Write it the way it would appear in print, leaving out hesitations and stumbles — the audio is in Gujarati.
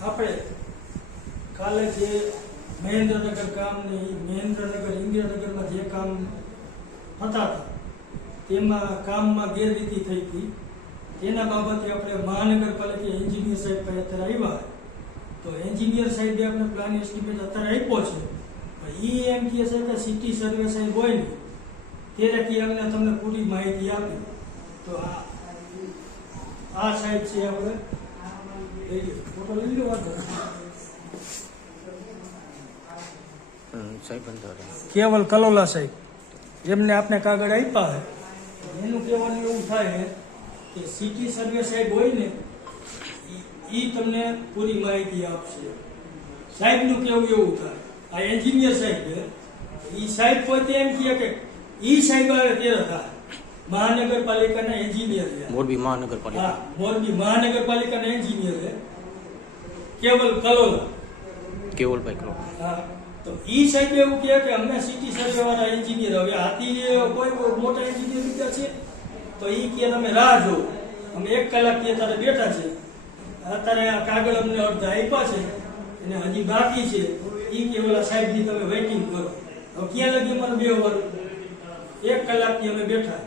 આપણે કાલે જે મહેન્દ્રનગર કામની મહેન્દ્રનગર ઇન્દિરાનગરમાં જે કામ થતા હતા તેમાં કામમાં ગેરરીતિ થઈ હતી તેના બાબતે આપણે મહાનગરપાલિકા એન્જિનિયર સાહેબ પાસે અત્યારે આવ્યા તો એન્જિનિયર સાહેબે આપણે પ્લાન એસ્ટિમેટ અત્યારે આપ્યો છે એ એમ કહે છે કે સિટી સર્વે સાહેબ હોય ને ત્યારે કે અમને તમને પૂરી માહિતી આપી તો આ સાહેબ છે આપણે ફોટો લઈ લો કેવલ કલોલા સાહેબ એમને આપણે કાગળ આપ્યા છે એનું કહેવાનું એવું થાય કે સિટી સર્વે સાહેબ હોય ને એ તમને પૂરી માહિતી આપશે સાહેબનું કેવું એવું થાય આ એન્જિનિયર સાહેબ એ સાહેબ પોતે એમ કહે કે એ સાહેબ આવે ત્યારે થાય મહાનગરપાલિકાના એન્જિનિયર મોરબી મહાનગરપાલિકા મોરબી મહાનગરપાલિકાના એન્જિનિયર કેવલ કલોલા કેવલભાઈ કલોલા હા તો ઈ સાહેબ એવું કહે કે અમે સિટી સર્વે વાળા એન્જિનિયર હવે હાથી કોઈ મોટા એન્જિનિયર લીધા છે તો ઈ કે તમે રાહ જો અમે 1 કલાક થી અત્યારે બેઠા છે અત્યારે આ કાગળ અમને અડધા આપ્યા છે અને હજી બાકી છે ઈ કે ઓલા સાહેબ ની તમે વેઇટિંગ કરો હવે ક્યાં લગી મને 2 વાર 1 કલાક થી અમે બેઠા